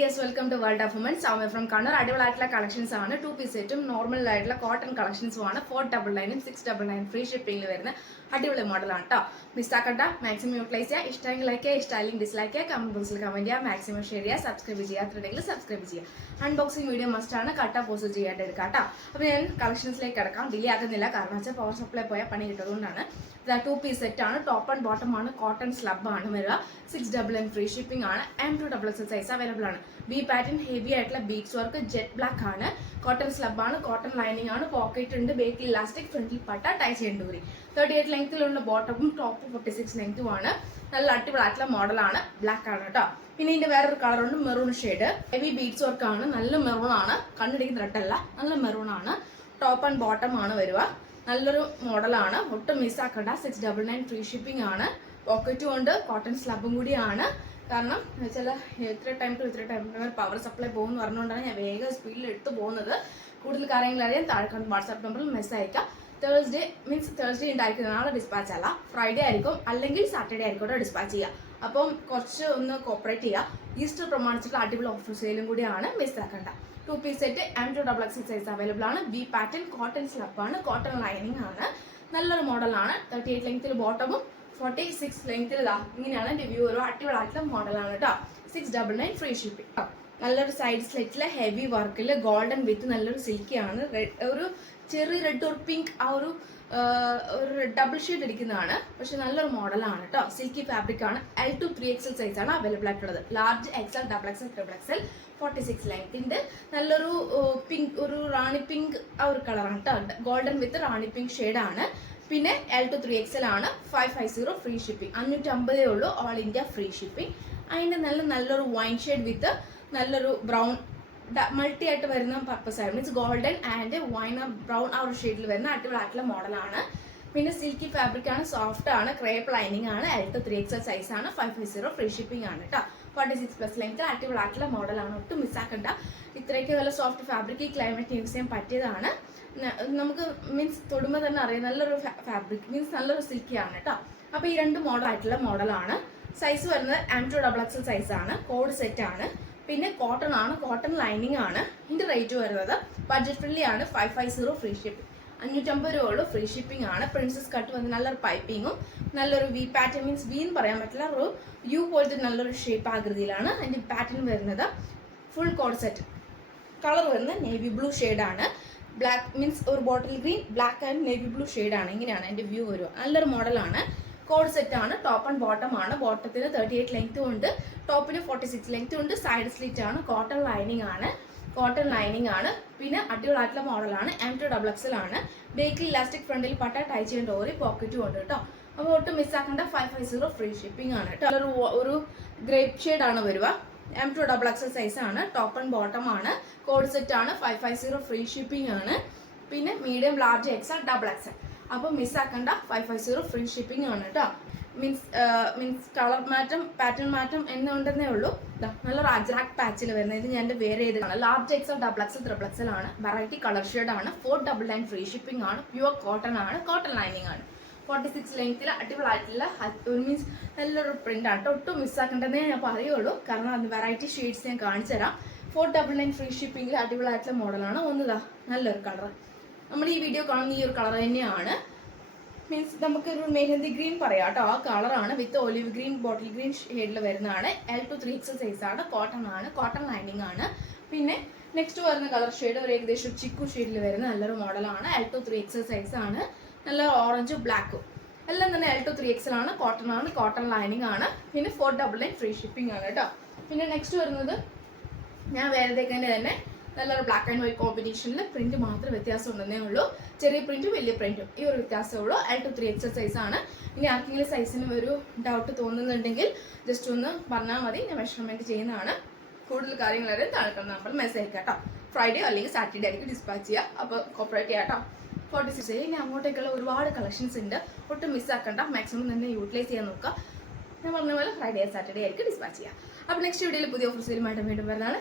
Dears welcome to world of woman. Soumya from Kannur. അടിപൊളിയായിട്ടുള്ള collections ആണ്. 2 piece സെറ്റും നോർമൽ ആയിട്ടുള്ള കോട്ടൺ കളക്ഷൻസും ആണ്. 499 699 ഫ്രീ ഷിപ്പിംഗിൽ വരുന്ന അടിപൊളി മോഡലാണ് കേട്ടോ. മിസ്സാക്കണ്ട, മാക്സിമം യൂട്ടിലൈസ് ചെയ്യുക. ഇഷ്ടമെങ്കിൽ ലൈക്ക് ചെയ്യുക, ഇഷ്ടമായില്ലെങ്കിൽ ഡിസ്ലൈക്ക് ചെയ്യുക, കമന്റ് ബോക്സിൽ കമന്റ് ചെയ്യുക, മാക്സിമം ഷെയർ ചെയ്യുക, സബ്സ്ക്രൈബ് ചെയ്യാത്തുണ്ടെങ്കിൽ സബ്സ്ക്രൈബ് ചെയ്യുക. അൺബോക്സിംഗ് വീഡിയോ മസ്റ്റ് ആണ്, കട്ട പോസ്റ്റ് ചെയ്യാണ്ട് എടുക്കാം കേട്ടോ. അപ്പോൾ ഞാൻ കളക്ഷൻസിലേക്ക് കിടക്കാം, ഡിലേ ആകുന്നില്ല, കാരണം വെച്ചാൽ പവർ സപ്ലൈ പോയാൽ പണി കിട്ടുന്നതുകൊണ്ടാണ്. 2 പീസ് സെറ്റ് ആണ്, ടോപ്പ് ആൻഡ് ബോട്ടം ആണ്, കോട്ടൺ സ്ലബ് ആണ് വരിക. 699 ഫ്രീ ഷിപ്പിംഗ് ആണ്. M2XX സൈസ് അവൈലബിൾ ആണ്. ബി പാറ്റേൺ ഹെവി ആയിട്ടുള്ള ബീഡ്സ് വർക്ക്, ജെറ്റ് ബ്ലാക്ക് ആണ്, കോട്ടൺ സ്ലബ് ആണ്, കോട്ടൺ ലൈനിങ് ആണ്, പോക്കറ്റ് ഉണ്ട്, ബേക്കിൽ ഇലാസ്റ്റിക്, ഫ്രണ്ടിൽ പട്ട, ടൈ ചെയ്യേണ്ടി വരും. 38 ലെങ്ത്തിലുള്ള ബോട്ടവും ടോപ്പും 46 ലെങ്ത്തും ആണ്. നല്ല അടിപൊളിയായിട്ടുള്ള മോഡലാണ്, ബ്ലാക്ക് ആണ് കേട്ടോ. പിന്നെ ഇതിന്റെ വേറൊരു കളറുണ്ട്, maroon shade. Heavy beads work ആണ്, നല്ല മെറൂൺ ആണ്, കണ്ണടിക്കുന്ന റെഡല്ല, നല്ല മെറൂൺ ആണ്. ടോപ്പ് ആൻഡ് ബോട്ടം ആണ് വരിക. നല്ലൊരു മോഡലാണ്, ഒട്ടും മിസ്സാക്കണ്ട. 699 ഫ്രീ ഷിപ്പിംഗ് ആണ്. പോക്കറ്റും ഉണ്ട്, കോട്ടൺ സ്ലബും കൂടിയാണ്. കാരണം ചില ഇത്ര ടൈം പവർ സപ്ലൈ പോകുമെന്ന് പറഞ്ഞുകൊണ്ടാണ് ഞാൻ വേഗം സ്പീഡിൽ എടുത്തു പോകുന്നത്. കൂടുതൽ കാര്യങ്ങൾ അറിയാൻ താഴെ വാട്സാപ്പ് നമ്പറിൽ മെസ്സേജ് അയക്കാം. തേഴ്സ്ഡേ ഉണ്ടായിരിക്കുന്ന നാളെ ഡിസ്പാച്ച് അല്ല, ഫ്രൈഡേ ആയിരിക്കും, അല്ലെങ്കിൽ സാറ്റർഡേ ആയിരിക്കും ഡിസ്പാച്ച് ചെയ്യുക. അപ്പം കുറച്ച് ഒന്ന് കോപ്പറേറ്റ് ചെയ്യുക. ഈസ്റ്റർ പ്രമാണിച്ചിട്ടുള്ള അടിപൊളി ഓഫർ സെയിലും കൂടിയാണ്, മിസ്സാക്കണ്ട. 2 piece set M2XX size available ആണ്. ബി പാറ്റേൺ കോട്ടൺ സ്ലബ് ആണ്, കോട്ടൺ ലൈനിങ് ആണ്. നല്ലൊരു മോഡലാണ്. 38 ലെങ്ത്തിൽ ബോട്ടമും 46 ലെങ്ത്തിൽ ഇങ്ങനെയാണ് എൻ്റെ വ്യൂ. ഒരു അടിപൊളിയായിട്ടുള്ള മോഡലാണ് കേട്ടോ. 699 ഫ്രീ ഷിപ്പിംഗ്. നല്ലൊരു സൈഡ് സ്ലിറ്റില് ഹെവി വർക്കിൽ ഗോൾഡൻ വിത്ത് നല്ലൊരു സിൽക്കി ആണ്. ഒരു ചെറിയ റെഡ് ഒരു പിങ്ക് ആ ഒരു ഡബിൾ ഷെയ്ഡ് അടിക്കുന്നതാണ്. പക്ഷെ നല്ലൊരു മോഡലാണ് കേട്ടോ. സിൽക്കി ഫാബ്രിക് ആണ്. L2 3XL സൈസ് ആണ് അവൈലബിൾ ആയിട്ടുള്ളത്. ലാർജ് XL, XXL, XXL 46 ലെങ്ത്തിന്റെ നല്ലൊരു പിങ്ക്, ഒരു റാണി പിങ്ക് ആ ഒരു കളറാണ് കേട്ടോ. ഗോൾഡൻ വിത്ത് റാണി പിങ്ക് ഷെയ്ഡാണ്. പിന്നെ L2 3XL ആണ്. 550 ഫ്രീ ഷിപ്പിംഗ്. 550 ഉള്ളൂ, ഓൾ ഇന്ത്യ ഫ്രീ ഷിപ്പിംഗ്. അതിൻ്റെ നല്ലൊരു വൈൻ ഷെയ്ഡ് വിത്ത് നല്ലൊരു ബ്രൗൺ മൾട്ടി ആയിട്ട് വരുന്ന പർപ്പസ് ആയിരുന്നു. Means golden and wine brown ആ ഒരു ഷെയ്ഡിൽ വരുന്ന അടിപൊളിയായിട്ടുള്ള മോഡലാണ്. പിന്നെ സിൽക്കി ഫാബ്രിക് ആണ്, സോഫ്റ്റ് ആണ്, ക്രേപ്പ് ലൈനിങ് ആണ്. L2 3XL സൈസ് ആണ്. 550 ഫ്രീ ഷിപ്പിംഗ് ആണ് കേട്ടോ. 46+ ലെങ്ത് അടിപൊളിയായിട്ടുള്ള മോഡലാണ്, ഒട്ടും മിസ്സാക്കണ്ട. ഇത്രയൊക്കെ നല്ല സോഫ്റ്റ് ഫാബ്രിക് ഈ ക്ലൈമറ്റ് യൂസ് ചെയ്യാൻ പറ്റിയതാണ്. നമുക്ക് മീൻസ് തൊടുമ്പോൾ തന്നെ അറിയാം നല്ലൊരു ഫാബ്രിക്, മീൻസ് നല്ലൊരു സിൽക്കിയാണ് കേട്ടോ. അപ്പോൾ ഈ 2 മോഡലായിട്ടുള്ള മോഡലാണ്. സൈസ് വരുന്നത് M2XX സൈസ് ആണ്. കോഡ് സെറ്റ് ആണ്. പിന്നെ കോട്ടൺ ആണ്, കോട്ടൺ ലൈനിങ് ആണ്. ഇതിന്റെ റേറ്റ് വരുന്നത് ബഡ്ജറ്റ് ഫ്രണ്ട്ലി ആണ്. 550 ഫ്രീ ഷിപ്പിംഗ്. 550 രൂപ ഉള്ളൂ, ഫ്രീ ഷിപ്പിംഗ് ആണ്. പ്രിൻസസ് കട്ട് വന്ന് നല്ലൊരു പൈപ്പിങ്ങും നല്ലൊരു വി പാറ്റേൺ, മീൻസ് വി എന്ന് പറയാൻ പറ്റില്ല, ഒരു യു പോലത്തെ നല്ലൊരു ഷേപ്പ് ആകൃതിയിലാണ് അതിന്റെ പാറ്റേൺ വരുന്നത്. Full code set. കളർ വരുന്നത് നേവി ബ്ലൂ ഷെയ്ഡാണ്. ബ്ലാക്ക് മീൻസ് ഒരു bottle green, black and navy blue ഷെയ്ഡാണ്. ഇങ്ങനെയാണ് എൻ്റെ വ്യൂ വരിക. നല്ലൊരു മോഡലാണ്. കോഡ് സെറ്റ് ആണ്. ടോപ്പ് ആൻഡ് ബോട്ടം ആണ്. ബോട്ടത്തിന് 38 ലെങ്ത്തും ഉണ്ട്, ടോപ്പിന് 46 ലെങ്ത്തും ഉണ്ട്. സൈഡ് സ്ലിറ്റ് ആണ്. കോട്ടൺ ലൈനിങ് ആണ്. പിന്നെ അടിപൊളിയായിട്ടുള്ള മോഡലാണ്. M2XX ആണ്. ബേക്കിൽ ഇലാസ്റ്റിക്, ഫ്രണ്ടിൽ പട്ട, ടൈ ചെയ്യേണ്ട ഓറി, പോക്കറ്റും ഉണ്ട് കേട്ടോ. അപ്പോൾ ഒട്ടും മിസ്സാക്കേണ്ട. 550 ഫ്രീ ഷിപ്പിംഗ് ആണ് കേട്ടോ. ഒരു ഗ്രേപ്പ് ഷെയ്ഡ് ആണ് വരിക. M2XX സൈസ് ആണ്. ടോപ്പ് ആൻഡ് ബോട്ടം ആണ്. കോഡ് സെറ്റ് ആണ്. 550 ഫ്രീ ഷിപ്പിംഗ് ആണ്. പിന്നെ മീഡിയം, ലാർജ്, XL, XXL. അപ്പോൾ മിസ്സാക്കണ്ട. 550 ഫ്രീ ഷിപ്പിംഗ് ആണ് കേട്ടോ. മീൻസ് കളർ മാറ്റം, പാറ്റേൺ മാറ്റം എന്നുണ്ടെന്നേ ഉള്ളൂ. നല്ലൊരു അജ്രാക്ക് പാച്ചിൽ വരുന്നത്. ഇത് ഞാൻ വേറെ ഏതാണ്. ലാർജ് XL, XXL, XXL ആണ്. വെറൈറ്റി കളർ ഷെയ്ഡ് ആണ്. 499 ഫ്രീ ഷിപ്പിംഗ് ആണ്. പ്യുവർ കോട്ടൺ ആണ്, കോട്ടൺ ലൈനിങ് ആണ്. 46 ലെങ്ത്തിൽ അടിപൊളിയായിട്ടുള്ള മീൻസ് നല്ലൊരു പ്രിന്റ് ആണ്. ഒട്ടും മിസ്സാക്കേണ്ടതേ ഞാൻ പറയുള്ളൂ, കാരണം അത് വെറൈറ്റി ഷെയ്ഡ്സ് ഞാൻ കാണിച്ചു തരാം. 499 ഫ്രീ ഷിപ്പിംഗിൽ അടിപൊളിയായിട്ടുള്ള മോഡലാണ്. ഒന്നുതാ നല്ലൊരു കളർ. നമ്മൾ ഈ വീഡിയോ കാണുന്ന ഈ ഒരു കളർ തന്നെയാണ്. മീൻസ് നമുക്കൊരു മെഹന്തി ഗ്രീൻ പറയാം കേട്ടോ. ആ കളറാണ്. വിത്ത് ഒലിവ് ഗ്രീൻ, ബോട്ടിൽ ഗ്രീൻ ഷെയ്ഡിൽ വരുന്നതാണ്. L2 3XL സൈസ് ആണ്. കോട്ടൺ ആണ്, കോട്ടൺ ലൈനിങ് ആണ്. പിന്നെ നെക്സ്റ്റ് വരുന്ന കളർ ഷെയ്ഡ് ഒരു ഏകദേശം ചിക്കു ഷെയ്ഡിൽ വരുന്ന നല്ലൊരു മോഡലാണ്. L2 3XL സൈസ് ആണ്. നല്ല ഓറഞ്ചും ബ്ലാക്കും എല്ലാം തന്നെ L2 3XL ആണ്. കോട്ടൺ ആണ്, കോട്ടൺ ലൈനിങ് ആണ്. പിന്നെ 499 ഫ്രീ ഷിപ്പിംഗ് ആണ് കേട്ടോ. പിന്നെ നെക്സ്റ്റ് വരുന്നത് ഞാൻ വേറെതേക്കന്നെ തന്നെ നല്ലൊരു ബ്ലാക്ക് ആൻഡ് വൈറ്റ് കോമ്പിനേഷനിൽ പ്രിന്റ് മാത്രം വ്യത്യാസം ഉണ്ടെന്നേ ഉള്ളൂ. ചെറിയ പ്രിന്റും വലിയ പ്രിന്റും ഈ ഒരു വ്യത്യാസമേ ഉള്ളൂ. L2 3XL സൈസ് ആണ്. ഇനി ആർക്കെങ്കിലും സൈസിന് ഒരു ഡൗട്ട് തോന്നുന്നുണ്ടെങ്കിൽ ജസ്റ്റ് ഒന്ന് പറഞ്ഞാൽ മതി, ഞാൻ മെഷർമെന്റ് ചെയ്യുന്നതാണ്. കൂടുതൽ കാര്യങ്ങൾ അറിയാൻ താഴെ നമ്മൾ മെസ്സേജ് അയക്കാം കേട്ടോ. ഫ്രൈഡേ അല്ലെങ്കിൽ സാറ്റർഡേ ആയിരിക്കും ഡിസ്പാച്ച് ചെയ്യുക. അപ്പോൾ കോപ്പറേറ്റ് ചെയ്യാം കേട്ടോ. 46 ഇനി അങ്ങോട്ടേക്കുള്ള ഒരുപാട് കളക്ഷൻസ് ഉണ്ട്. ഒട്ടും മിസ്സാക്കണ്ട. മാക്സിമം തന്നെ യൂട്ടിലൈസ് ചെയ്യാൻ നോക്കുക. ഞാൻ പറഞ്ഞ പോലെ ഫ്രൈഡേ സാറ്റർഡേ ആയിരിക്കും ഡിസ്പാച്ച് ചെയ്യുക. അപ്പോൾ നെക്സ്റ്റ് വീഡിയോയിൽ പുതിയ ഓഫർ സെയിലുമായിട്ട് വീണ്ടും വരുന്നതാണ്.